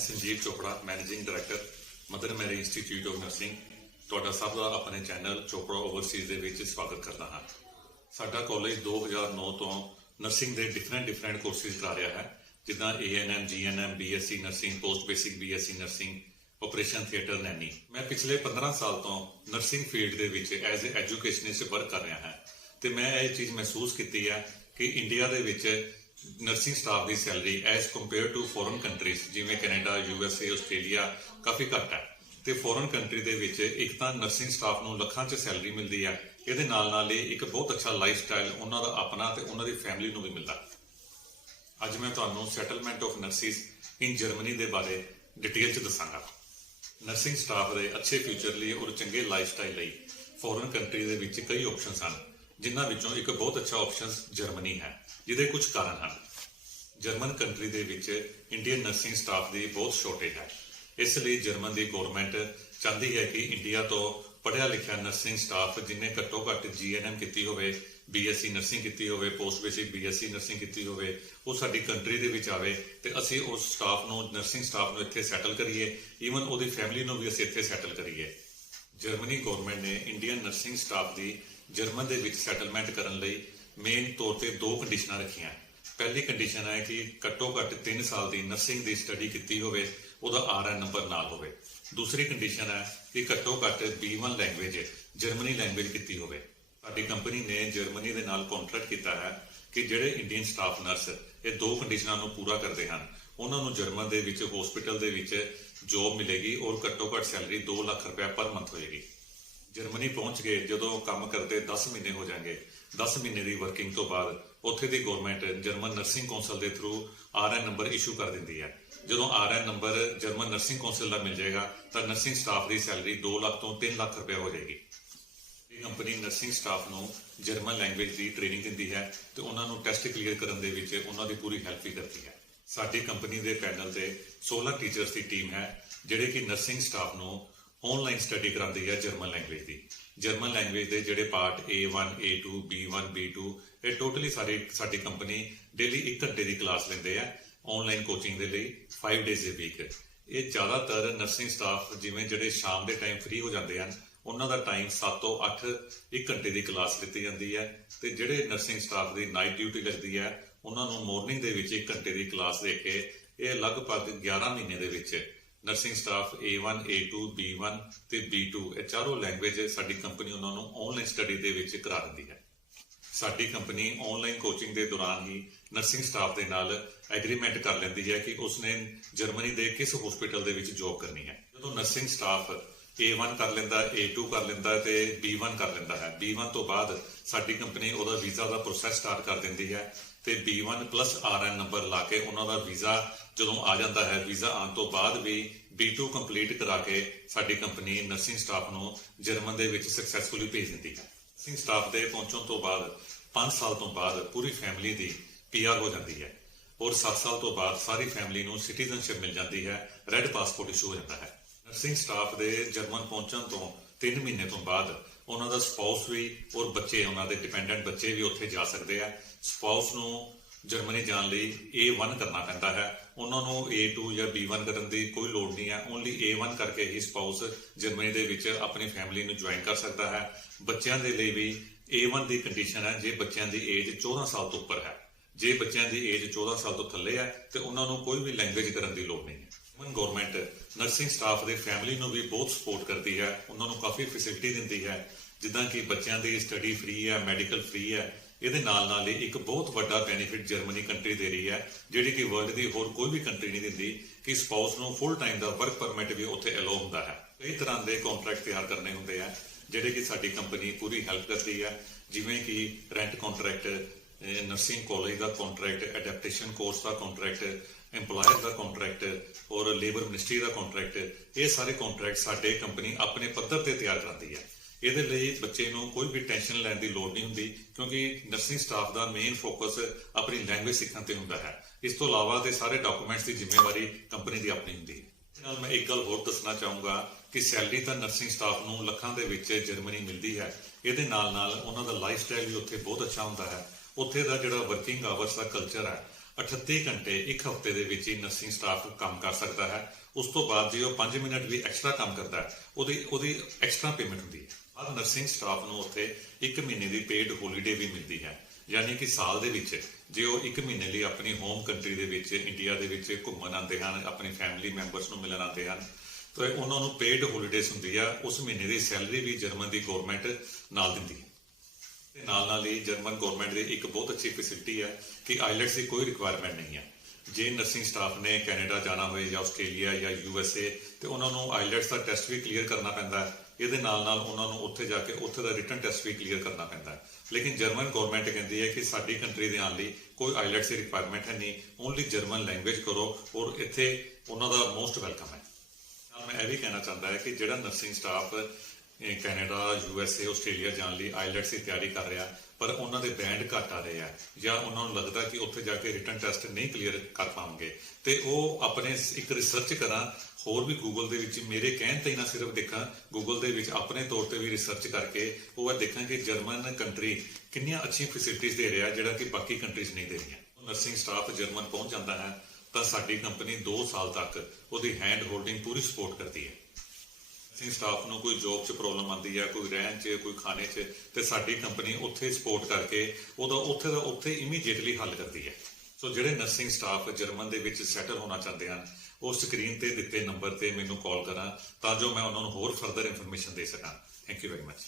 Sanjeev Chopra managing director Mother Mary Institute of Nursing ਤੁਹਾਡਾ ਸਭ ਦਾ ਆਪਣੇ ਚੈਨਲ ਚੋਪੜਾ ਓਵਰਸੀਜ਼ ਦੇ ਵਿੱਚ ਸਵਾਗਤ ਕਰਦਾ ਹਾਂ। ਸਾਡਾ ਕਾਲਜ 2009 ਤੋਂ ਨਰਸਿੰਗ ਦੇ ਡਿਫਰੈਂਟ ਕੋਰਸਿਸ ਕਰਾ ਰਿਹਾ ਹੈ, ਜਿੱਦਾਂ ANM, GNM, BSc nursing, post basic BSc nursing, operation theatre, Naini. ਮੈਂ ਪਿਛਲੇ 15 ਸਾਲ ਤੋਂ ਨਰਸਿੰਗ ਫੀਲਡ ਦੇ ਵਿੱਚ ਐਜ਼ ਏ ਐਜੂਕੇਸ਼ਨਿਸਟ ਵਰਕ ਕਰ ਰਿਹਾ ਹਾਂ ਤੇ ਮੈਂ ਇਹ ਚੀਜ਼ ਮਹਿਸੂਸ ਕੀਤੀ ਹੈ ਕਿ ਇੰਡੀਆ ਦੇ ਵਿੱਚ ਨਰਸਿੰਗ ਸਟਾਫ ਦੀ salary as compare to foreign countries ਜਿਵੇਂ ਕੈਨੇਡਾ, USA, ਆਸਟ੍ਰੇਲੀਆ ਕਾਫੀ ਘੱਟ ਹੈ। ਤੇ ਫੋਰਨ ਕੰਟਰੀ ਦੇ ਵਿੱਚ ਇੱਕ ਤਾਂ ਨਰਸਿੰਗ ਸਟਾਫ ਨੂੰ ਲੱਖਾਂ 'ਚ ਸੈਲਰੀ ਮਿਲਦੀ ਹੈ, ਇਹਦੇ ਨਾਲ ਹੀ ਇੱਕ ਬਹੁਤ ਅੱਛਾ ਲਾਈਫ ਸਟਾਈਲ ਉਹਨਾਂ ਦਾ ਆਪਣਾ ਤੇ ਉਹਨਾਂ ਦੀ ਫੈਮਿਲੀ ਨੂੰ ਵੀ ਮਿਲਦਾ। ਅੱਜ ਮੈਂ ਤੁਹਾਨੂੰ settlement of nurses in Germany ਦੇ ਬਾਰੇ ਡਿਟੇਲ 'ਚ ਦੱਸਾਂਗਾ। ਨਰਸਿੰਗ ਸਟਾਫ ਦੇ ਅੱਛੇ ਫਿਊਚਰ ਲਈ ਔਰ ਚੰਗੇ ਲਾਈਫ ਸਟਾਈਲ ਲਈ ਫੋਰਨ ਕੰਟਰੀ ਦੇ ਵਿੱਚ ਕਈ ਆਪਸ਼ਨਸ ਹਨ, ਜਿਨ੍ਹਾਂ ਵਿੱਚੋਂ ਇੱਕ ਬਹੁਤ ਅੱਛਾ ਆਪਸ਼ਨ ਜਰਮਨੀ ਹੈ, ਜਿਹਦੇ ਕੁਝ ਕਾਰਨ ਹਨ। ਜਰਮਨ ਕੰਟਰੀ ਦੇ ਵਿੱਚ ਇੰਡੀਅਨ ਨਰਸਿੰਗ ਸਟਾਫ ਦੀ ਬਹੁਤ ਸ਼ਾਰਟੇਜ ਹੈ। ਇਸ ਲਈ ਜਰਮਨ ਦੀ ਗੌਰਮੈਂਟ ਚਾਹੁੰਦੀ ਹੈ ਕਿ ਇੰਡੀਆ ਤੋਂ ਪੜ੍ਹਿਆ ਲਿਖਿਆ ਨਰਸਿੰਗ ਸਟਾਫ ਜਿਹਨੇ ਘੱਟੋ ਘੱਟ GNM ਕੀਤੀ ਹੋਵੇ, BSc ਨਰਸਿੰਗ ਕੀਤੀ ਹੋਵੇ, ਪੋਸਟ ਬੇਸਿਕ BSc ਨਰਸਿੰਗ ਕੀਤੀ ਹੋਵੇ, ਉਹ ਸਾਡੀ ਕੰਟਰੀ ਦੇ ਵਿੱਚ ਆਵੇ ਤੇ ਅਸੀਂ ਉਸ ਸਟਾਫ ਨੂੰ, ਨਰਸਿੰਗ ਸਟਾਫ ਨੂੰ ਇੱਥੇ ਸੈਟਲ ਕਰੀਏ, ਈਵਨ ਉਹਦੀ ਫੈਮਿਲੀ ਨੂੰ ਵੀ ਅਸੀਂ ਇੱਥੇ ਸੈਟਲ ਕਰੀਏ। ਜਰਮਨੀ ਗੌਰਮੈਂਟ ਨੇ ਇੰਡੀਅਨ ਨਰਸਿੰਗ ਸਟਾਫ ਦੀ ਜਰਮਨ ਦੇ ਵਿੱਚ ਸੈਟਲਮੈਂਟ ਕਰਨ ਲਈ ਮੇਨ ਤੌਰ ਤੇ 2 ਕੰਡੀਸ਼ਨਾਂ ਰੱਖੀਆਂ। ਪਹਿਲੀ ਕੰਡੀਸ਼ਨ ਹੈ ਕਿ ਘੱਟੋ ਘੱਟ 3 ਸਾਲ ਦੀ ਨਰਸਿੰਗ ਦੀ ਸਟੱਡੀ ਕੀਤੀ ਹੋਵੇ, ਉਹਦਾ RN ਨੰਬਰ ਨਾਲ ਹੋਵੇ। ਦੂਸਰੀ ਕੰਡੀਸ਼ਨ ਹੈ ਕਿ ਘੱਟੋ ਘੱਟ B1 ਲੈਂਗੁਏਜ, ਜਰਮਨੀ ਲੈਂਗੁਏਜ ਕੀਤੀ ਹੋਵੇ। ਸਾਡੀ ਕੰਪਨੀ ਨੇ ਜਰਮਨੀ ਦੇ ਨਾਲ ਕੰਟਰੈਕਟ ਕੀਤਾ ਹੈ ਕਿ ਜਿਹੜੇ ਇੰਡੀਅਨ ਸਟਾਫ ਨਰਸ ਇਹ 2 ਕੰਡੀਸ਼ਨਾਂ ਨੂੰ ਪੂਰਾ ਕਰਦੇ ਹਨ, ਉਹਨਾਂ ਨੂੰ ਜਰਮਨ ਦੇ ਵਿੱਚ ਹਸਪੀਟਲ ਦੇ ਵਿੱਚ ਜੋਬ ਮਿਲੇਗੀ ਔਰ ਘੱਟੋ ਘੱਟ ਸੈਲਰੀ 2 ਲੱਖ ਰੁਪਏ ਪਰ ਮੰਥ ਹੋਏਗੀ। ਜਰਮਨੀ ਪਹੁੰਚ ਕੇ ਜਦੋਂ ਕੰਮ ਕਰਦੇ 10 ਮਹੀਨੇ ਹੋ ਜਾਣਗੇ, 10 ਮਹੀਨੇ ਦੀ ਵਰਕਿੰਗ ਤੋਂ ਬਾਅਦ ਉੱਥੇ ਦੀ ਗੌਰਮੈਂਟ ਜਰਮਨ ਨਰਸਿੰਗ ਕੌਂਸਲ ਦੇ ਥਰੂ RN ਨੰਬਰ ਇਸ਼ੂ ਕਰ ਦਿੰਦੀ ਹੈ। ਜਦੋਂ RN number German nursing council ਦਾ ਮਿਲ ਜਾਏਗਾ ਤਾਂ ਨਰਸਿੰਗ ਸਟਾਫ ਦੀ ਸੈਲਰੀ 2 ਲੱਖ ਤੋਂ 3 ਲੱਖ ਰੁਪਏ ਹੋ ਜਾਏਗੀ। ਇਹ ਕੰਪਨੀ ਨਰਸਿੰਗ ਸਟਾਫ ਨੂੰ ਜਰਮਨ ਲੈਂਗੁਏਜ ਦੀ ਟ੍ਰੇਨਿੰਗ ਦਿੰਦੀ ਹੈ ਤੇ ਉਹਨਾਂ ਨੂੰ ਟੈਸਟ ਕਲੀਅਰ ਕਰਨ ਦੇ ਵਿੱਚ ਉਹਨਾਂ ਦੀ ਪੂਰੀ ਹੈਲਪ ਵੀ ਕਰਦੀ ਹੈ। ਸਾਡੀ ਕੰਪਨੀ ਦੇ ਪੈਨਲ ਤੇ 16 ਟੀਚਰਸ ਦੀ ਟੀਮ ਹੈ, ਜਿਹੜੇ ਕਿ ਨਰਸਿੰਗ ਸਟਾਫ ਨੂੰ ਆਨਲਾਈਨ ਸਟੱਡੀ ਕਰਾਉਂਦੀ ਹੈ ਜਰਮਨ ਲੈਂਗੁਏਜ ਦੀ। ਜਰਮਨ ਲੈਂਗੁਏਜ ਦੇ ਜਿਹੜੇ part A1, A2, B1, B2 ਇਹ ਟੋਟਲੀ ਸਾਡੀ ਕੰਪਨੀ ਡੇਲੀ 1 ਘੰਟੇ ਦੀ ਕਲਾਸ ਲੈਂਦੇ ਆ ਆਨਲਾਈਨ ਕੋਚਿੰਗ ਦੇ ਲਈ 5 ਡੇਜ਼ ਏ ਵੀਕ। ਇਹ ਜ਼ਿਆਦਾਤਰ ਨਰਸਿੰਗ ਸਟਾਫ ਜਿਵੇਂ ਜਿਹੜੇ ਸ਼ਾਮ ਦੇ ਟਾਈਮ ਫ੍ਰੀ ਹੋ ਜਾਂਦੇ ਹਨ, ਉਹਨਾਂ ਦਾ ਟਾਈਮ 7 ਤੋਂ 8 1 ਘੰਟੇ ਦੀ ਕਲਾਸ ਦਿੱਤੀ ਜਾਂਦੀ ਹੈ ਤੇ ਜਿਹੜੇ ਨਰਸਿੰਗ ਸਟਾਫ ਦੀ ਨਾਈਟ ਡਿਊਟੀ ਲੱਗਦੀ ਹੈ ਉਹਨਾਂ ਨੂੰ ਮਾਰਨਿੰਗ ਦੇ ਵਿੱਚ 1 ਘੰਟੇ ਦੀ ਕਲਾਸ ਦੇ ਕੇ ਇਹ ਲਗਭਗ 11 ਮਹੀਨੇ ਦੇ ਵਿੱਚ nursing staff A1, A2, B1 ਤੇ B2 ਇਹ ਚਾਰੋਂ ਲੈਂਗੁਏਜ ਸਾਡੀ ਕੰਪਨੀ ਉਹਨਾਂ ਨੂੰ ਆਨਲਾਈਨ ਸਟੱਡੀ ਦੇ ਵਿੱਚ ਕਰਾ ਦਿੰਦੀ ਹੈ। ਸਾਡੀ ਕੰਪਨੀ ਆਨਲਾਈਨ ਕੋਚਿੰਗ ਦੇ ਦੌਰਾਨ ਹੀ ਨਰਸਿੰਗ ਸਟਾਫ ਦੇ ਨਾਲ ਐਗਰੀਮੈਂਟ ਕਰ ਲੈਂਦੀ ਹੈ ਕਿ ਉਸਨੇ ਜਰਮਨੀ ਦੇ ਕਿਸ ਹਸਪੀਟਲ ਦੇ ਵਿੱਚ ਜੌਬ ਕਰਨੀ ਹੈ। ਜਦੋਂ ਨਰਸਿੰਗ ਸਟਾਫ A1 ਕਰ ਲੈਂਦਾ, A2 ਕਰ ਲੈਂਦਾ ਤੇ B1 ਕਰ ਲੈਂਦਾ ਹੈ, B1 ਤੋਂ ਬਾਅਦ ਸਾਡੀ ਕੰਪਨੀ ਉਹਦਾ ਵੀਜ਼ਾ ਦਾ ਪ੍ਰੋਸੈਸ ਸਟਾਰਟ ਕਰ ਦਿੰਦੀ ਹੈ ਤੇ B1 ਪਲੱਸ RN ਨੰਬਰ ਲਾ ਕੇ ਉਹਨਾਂ ਦਾ ਵੀਜ਼ਾ ਜਦੋਂ ਆ ਜਾਂਦਾ ਹੈ, ਵੀਜ਼ਾ ਆਉਣ ਤੋਂ ਬਾਅਦ ਵੀ B2 ਕੰਪਲੀਟ ਕਰਾ ਕੇ ਸਾਡੀ ਕੰਪਨੀ ਨਰਸਿੰਗ ਸਟਾਫ ਨੂੰ ਜਰਮਨ ਦੇ ਵਿੱਚ ਸਕਸੈਸਫੁਲੀ ਭੇਜ ਦਿੰਦੀ ਹੈ। ਨਰਸਿੰਗ ਸਟਾਫ ਦੇ ਪਹੁੰਚਣ ਤੋਂ ਬਾਅਦ 5 ਸਾਲ ਤੋਂ ਬਾਅਦ ਪੂਰੀ ਫੈਮਿਲੀ ਦੀ PR ਹੋ ਜਾਂਦੀ ਹੈ ਔਰ 7 ਸਾਲ ਤੋਂ ਬਾਅਦ ਸਾਰੀ ਫੈਮਿਲੀ ਨੂੰ ਸਿਟੀਜ਼ਨਸ਼ਿਪ ਮਿਲ ਜਾਂਦੀ ਹੈ, ਰੈੱਡ ਪਾਸਪੋਰਟ ਇਸ਼ੂ ਹੋ ਜਾਂਦਾ ਹੈ। ਨਰਸਿੰਗ ਸਟਾਫ ਦੇ ਜਰਮਨ ਪਹੁੰਚਣ ਤੋਂ 3 ਮਹੀਨੇ ਤੋਂ ਬਾਅਦ ਉਹਨਾਂ ਦਾ ਸਪਾਊਸ ਵੀ ਔਰ ਬੱਚੇ, ਉਹਨਾਂ ਦੇ ਡਿਪੈਂਡੈਂਟ ਬੱਚੇ ਵੀ ਉੱਥੇ ਜਾ ਸਕਦੇ ਆ। ਸਪਾਊਸ ਨੂੰ ਜਰਮਨੀ ਜਾਣ ਲਈ A1 ਕਰਨਾ ਪੈਂਦਾ ਹੈ, ਉਹਨਾਂ ਨੂੰ A2 ਜਾਂ B1 ਕਰਨ ਦੀ ਕੋਈ ਲੋੜ ਨਹੀਂ ਹੈ। ਓਨਲੀ A1 ਕਰਕੇ ਹੀ ਸਪਾਊਸ ਜਰਮਨੀ ਦੇ ਵਿੱਚ ਆਪਣੀ ਫੈਮਿਲੀ ਨੂੰ ਜੁਆਇਨ ਕਰ ਸਕਦਾ ਹੈ। ਬੱਚਿਆਂ ਦੇ ਲਈ ਵੀ A1 ਦੀ ਕੰਡੀਸ਼ਨ ਹੈ ਜੇ ਬੱਚਿਆਂ ਦੀ ਏਜ 14 ਸਾਲ ਤੋਂ ਉੱਪਰ ਹੈ। ਜੇ ਬੱਚਿਆਂ ਦੀ ਏਜ 14 ਸਾਲ ਤੋਂ ਥੱਲੇ ਹੈ ਤੇ ਉਹਨਾਂ ਨੂੰ ਕੋਈ ਵੀ ਲੈਂਗੁਏਜ ਕਰਨ ਦੀ ਲੋੜ ਨਹੀਂ ਹੈ। ਗੌਰਮੈਂਟ ਨਰਸਿੰਗ ਸਟਾਫ ਦੇ ਫੈਮਿਲੀ ਨੂੰ ਵੀ ਬਹੁਤ ਸਪੋਰਟ ਕਰਦੀ ਹੈ, ਉਹਨਾਂ ਨੂੰ ਕਾਫੀ ਫੈਸਿਲਿਟੀ ਦਿੰਦੀ ਹੈ, ਜਿੱਦਾਂ ਕਿ ਬੱਚਿਆਂ ਦੀ ਸਟੱਡੀ ਫ੍ਰੀ ਹੈ, ਮੈਡੀਕਲ ਫ੍ਰੀ ਹੈ। ਇਹਦੇ ਨਾਲ ਹੀ ਇੱਕ ਬਹੁਤ ਵੱਡਾ ਬੈਨੀਫਿਟ ਜਰਮਨੀ ਕੰਟਰੀ ਦੇ ਰਹੀ ਹੈ, ਜਿਹੜੀ ਕਿ ਵਰਲਡ ਦੀ ਹੋਰ ਕੋਈ ਵੀ ਕੰਟਰੀ ਨਹੀਂ ਦਿੰਦੀ, ਕਿ ਸਪਾਊਸ ਨੂੰ ਫੁੱਲ ਟਾਈਮ ਦਾ ਵਰਕ ਪਰਮਿਟ ਵੀ ਉੱਥੇ ਅਲਾਉ ਹੁੰਦਾ ਹੈ। ਕਈ ਤਰ੍ਹਾਂ ਦੇ ਕੰਟਰੈਕਟ ਤਿਆਰ ਕਰਨੇ ਹੁੰਦੇ ਆ, ਜਿਹੜੇ ਕਿ ਸਾਡੀ ਕੰਪਨੀ ਪੂਰੀ ਹੈਲਪ ਕਰਦੀ ਹੈ, ਜਿਵੇਂ ਕਿ ਰੈਂਟ ਕੰਟਰੈਕਟ, ਨਰਸਿੰਗ ਕਾਲਜ ਦਾ ਕੰਟਰੈਕਟ, ਐਡੈਪਟੇਸ਼ਨ ਕੋਰਸ ਦਾ ਕੰਟਰੈਕਟ, ਐਮਪਲਾਇਰ ਦਾ ਕੰਟਰੈਕਟ ਔਰ ਲੇਬਰ ਮਿਨਿਸਟਰੀ ਦਾ ਕੰਟਰੈਕਟ। ਇਹ ਸਾਰੇ ਕੰਟਰੈਕਟ ਸਾਡੇ ਕੰਪਨੀ ਆਪਣੇ ਪੱਧਰ ਤੇ ਤਿਆਰ ਕਰਦੀ ਹੈ। ਇਹਦੇ ਲਈ ਬੱਚੇ ਨੂੰ ਕੋਈ ਵੀ ਟੈਨਸ਼ਨ ਲੈਣ ਦੀ ਲੋੜ ਨਹੀਂ ਹੁੰਦੀ, ਕਿਉਂਕਿ ਨਰਸਿੰਗ ਸਟਾਫ ਦਾ ਮੇਨ ਫੋਕਸ ਆਪਣੀ ਲੈਂਗੁਏਜ ਸਿੱਖਣ ਤੇ ਹੁੰਦਾ ਹੈ। ਇਸ ਤੋਂ ਇਲਾਵਾ ਤੇ ਸਾਰੇ ਡਾਕੂਮੈਂਟਸ ਦੀ ਜ਼ਿੰਮੇਵਾਰੀ ਕੰਪਨੀ ਦੀ ਆਪਣੀ ਹੁੰਦੀ ਹੈ। ਇਸ ਨਾਲ ਮੈਂ ਇੱਕ ਗੱਲ ਹੋਰ ਦੱਸਣਾ ਚਾਹੂੰਗਾ ਕਿ ਸੈਲਰੀ ਤਾਂ ਨਰਸਿੰਗ ਸਟਾਫ ਨੂੰ ਲੱਖਾਂ ਦੇ ਵਿੱਚ ਜਰਮਨੀ ਮਿਲਦੀ ਹੈ, ਇਹਦੇ ਨਾਲ ਉਹਨਾਂ ਦਾ ਲਾਈਫ ਸਟਾਈਲ ਵੀ ਉੱਥੇ ਬਹੁਤ ਅੱਛਾ ਹੁੰਦਾ ਹੈ। ਉੱਥੇ ਦਾ ਜਿਹੜਾ ਵਰਕਿੰਗ ਆਵਰਸ ਦਾ ਕਲਚਰ ਹੈ, 38 ਘੰਟੇ ਇੱਕ ਹਫ਼ਤੇ ਦੇ ਵਿੱਚ ਹੀ ਨਰਸਿੰਗ ਸਟਾਫ ਕੰਮ ਕਰ ਸਕਦਾ ਹੈ। ਉਸ ਤੋਂ ਬਾਅਦ ਜੇ ਉਹ 5 ਮਿੰਟ ਵੀ ਐਕਸਟਰਾ ਕੰਮ ਕਰਦਾ ਹੈ ਉਹਦੀ ਐਕਸਟਰਾ ਪੇਮੈਂਟ ਹੁੰਦੀ ਹੈ। ਹਰ ਨਰਸਿੰਗ ਸਟਾਫ ਨੂੰ ਉੱਥੇ 1 ਮਹੀਨੇ ਦੀ ਪੇਡ ਹੋਲੀਡੇ ਵੀ ਮਿਲਦੀ ਹੈ, ਯਾਨੀ ਕਿ ਸਾਲ ਦੇ ਵਿੱਚ ਜੇ ਉਹ 1 ਮਹੀਨੇ ਲਈ ਆਪਣੀ ਹੋਮ ਕੰਟਰੀ ਦੇ ਵਿੱਚ ਇੰਡੀਆ ਦੇ ਵਿੱਚ ਘੁੰਮਣ ਆਉਂਦੇ ਹਨ, ਆਪਣੀ ਫੈਮਿਲੀ ਮੈਂਬਰਸ ਨੂੰ ਮਿਲਣ ਆਉਂਦੇ ਹਨ, ਤਾਂ ਉਹਨਾਂ ਨੂੰ ਪੇਡ ਹੋਲੀਡੇਜ਼ ਹੁੰਦੀ ਆ। ਉਸ ਮਹੀਨੇ ਦੀ ਸੈਲਰੀ ਵੀ ਜਰਮਨ ਦੀ ਗਵਰਨਮੈਂਟ ਨਾਲ ਦਿੰਦੀ ਹੈ। ਤੇ ਨਾਲ ਹੀ ਜਰਮਨ ਗਵਰਨਮੈਂਟ ਦੀ ਇੱਕ ਬਹੁਤ ਅੱਛੀ ਫੈਸਿਲਿਟੀ ਹੈ ਕਿ ਆਈਲੈਟਸ ਦੀ ਕੋਈ ਰਿਕੁਆਇਰਮੈਂਟ ਨਹੀਂ ਹੈ। ਜੇ ਨਰਸਿੰਗ ਸਟਾਫ ਨੇ ਕੈਨੇਡਾ ਜਾਣਾ ਹੋਏ ਜਾਂ ਆਸਟ੍ਰੇਲੀਆ ਜਾਂ USA ਤੇ ਉਹਨਾਂ ਨੂੰ ਆਈਲੈਟਸ ਦਾ ਟੈਸਟ ਵੀ ਕਲੀਅਰ ਕਰਨਾ ਪੈਂਦਾ ਹੈ। ਇਹਦੇ ਨਾਲ ਉਹਨਾਂ ਨੂੰ ਉੱਥੇ ਜਾ ਕੇ ਉੱਥੇ ਦਾ ਰਿਟਨ ਟੈਸਟ ਵੀ ਕਲੀਅਰ ਕਰਨਾ ਪੈਂਦਾ ਹੈ। ਲੇਕਿਨ ਜਰਮਨ ਗਵਰਨਮੈਂਟ ਕਹਿੰਦੀ ਹੈ ਕਿ ਸਾਡੀ ਕੰਟਰੀ ਦੇ ਆਉਣ ਲਈ ਕੋਈ ਆਈਲੈਟਸ ਦੀ ਰਿਕੁਆਇਰਮੈਂਟ ਹੈ ਨਹੀਂ, ਓਨਲੀ ਜਰਮਨ ਲੈਂਗੁਏਜ ਕਰੋ ਔਰ ਇੱਥੇ ਉਹਨਾਂ ਦਾ ਮੋਸਟ ਵੈਲਕਮ ਹੈ। ਮੈਂ ਇਹ ਵੀ ਕਹਿਣਾ ਚਾਹੁੰਦਾ ਹੈ ਕਿ ਜਿਹੜਾ nursing staff Canada, USA, Australia ਜਾਣ ਲਈ ਆਈਲੈਟਸ ਦੀ ਤਿਆਰੀ ਕਰ ਰਿਹਾ ਪਰ ਉਹਨਾਂ ਦੇ ਬੈਂਡ ਘੱਟ ਆ ਰਹੇ ਆ ਜਾਂ ਉਹਨਾਂ ਨੂੰ ਲੱਗਦਾ ਕਿ ਉੱਥੇ ਜਾ ਕੇ ਰਿਟਨ ਟੈਸਟ ਨਹੀਂ ਕਲੀਅਰ ਕਰ ਪਾਉਣਗੇ ਤੇ ਉਹ ਆਪਣੇ ਇੱਕ ਰਿਸਰਚ ਕਰਾਂ, ਹੋਰ ਵੀ ਗੂਗਲ ਦੇ ਵਿੱਚ ਮੇਰੇ ਕਹਿਣ ਤੇ ਹੀ ਨਾ ਸਿਰਫ ਦੇਖਾਂ, ਗੂਗਲ ਦੇ ਵਿੱਚ ਆਪਣੇ ਤੌਰ ਤੇ ਵੀ ਰਿਸਰਚ ਕਰਕੇ ਉਹ ਦੇਖਾਂ ਕਿ ਜਰਮਨ ਕੰਟਰੀ ਕਿੰਨੀਆਂ ਅੱਛੀਆਂ ਫੈਸਿਲਿਟੀਜ਼ ਦੇ ਰਿਹਾ ਜਿਹੜਾ ਕਿ ਬਾਕੀ ਕੰਟਰੀਜ਼ ਨਹੀਂ ਦੇ ਰਹੀਆਂ। ਨਰਸਿੰਗ ਸਟਾਫ ਜਰਮਨ ਪਹੁੰਚ ਜਾਂਦਾ ਹੈ ਤਾਂ ਸਾਡੀ ਕੰਪਨੀ 2 ਸਾਲ ਤੱਕ ਉਹਦੀ ਹੈਂਡ ਹੋਲਡਿੰਗ ਪੂਰੀ ਸਪੋਰਟ ਕਰਦੀ ਹੈ। ਨਰਸਿੰਗ ਸਟਾਫ ਨੂੰ ਕੋਈ ਜੋਬ 'ਚ ਪ੍ਰੋਬਲਮ ਆਉਂਦੀ ਹੈ, ਕੋਈ ਰਹਿਣ 'ਚ, ਕੋਈ ਖਾਣੇ 'ਚ, ਤੇ ਸਾਡੀ ਕੰਪਨੀ ਉੱਥੇ ਸਪੋਰਟ ਕਰਕੇ ਉਹਦਾ ਉੱਥੇ ਇਮੀਡੀਏਟਲੀ ਹੱਲ ਕਰਦੀ ਹੈ। ਸੋ ਜਿਹੜੇ ਨਰਸਿੰਗ ਸਟਾਫ ਜਰਮਨ ਦੇ ਵਿੱਚ ਸੈਟਲ ਹੋਣਾ ਚਾਹੁੰਦੇ ਹਨ ਉਹ ਸਕਰੀਨ ਤੇ ਦਿੱਤੇ ਨੰਬਰ ਤੇ ਮੈਨੂੰ ਕਾਲ ਕਰਾਂ ਤਾਂ ਜੋ ਮੈਂ ਉਹਨਾਂ ਨੂੰ ਹੋਰ ਫਰਦਰ ਇਨਫੋਰਮੇਸ਼ਨ ਦੇ ਸਕਾਂ। Thank you very much.